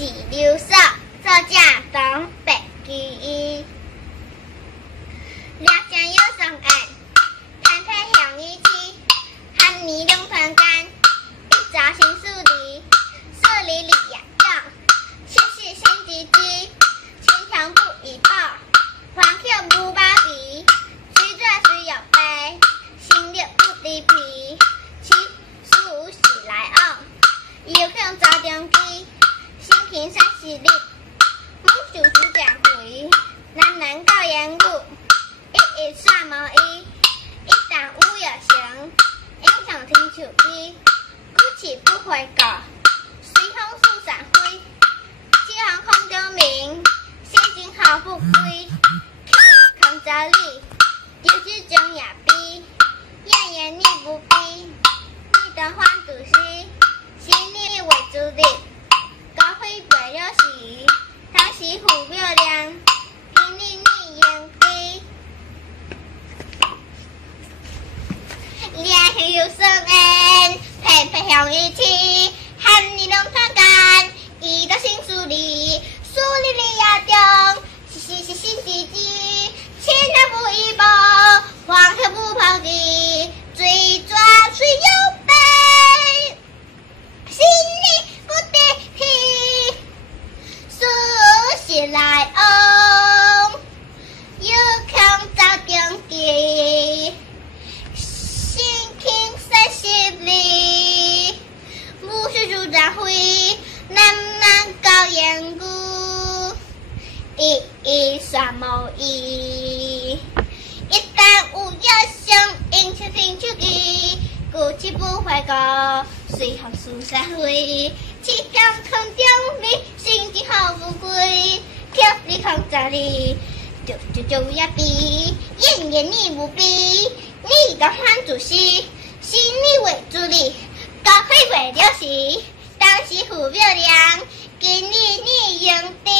是刘少，作者东北基。两相有相爱，摊配向一起，和你两团干，一朝新树篱，树篱里呀样，心事心唧唧，情长不一报，黄口不把鼻，水转水有杯，心力不离皮，起树是来往，有向早点机，心情三十里，梦想主将回，男男教言语。一刷毛衣，一旦有有成，影响听手机，举起不回告，随风树散飞，起航空中明，心情好不归，抗着力，就是种也逼，艳艳你不逼，你的换主席，心里为主力，高飞不了时，当时虎漂亮，今日你眼低。两相有相缘，配配向一起，和你两团干，一到新树篱，树篱里呀中，心唧唧，情长不一报，黄河不抛弃，水转水有杯，心里不离皮，树是来往，有空早点记。主张会慢慢搞研究，一刷毛衣，一旦有要想，应听听手机，鼓起不回告，随后树散飞，起江空中明，心情好富贵，跳你空这里，就也比，艳艳你不比，你当换主席，心里为主力。高飞为了时，当时虎漂亮，今日你赢的。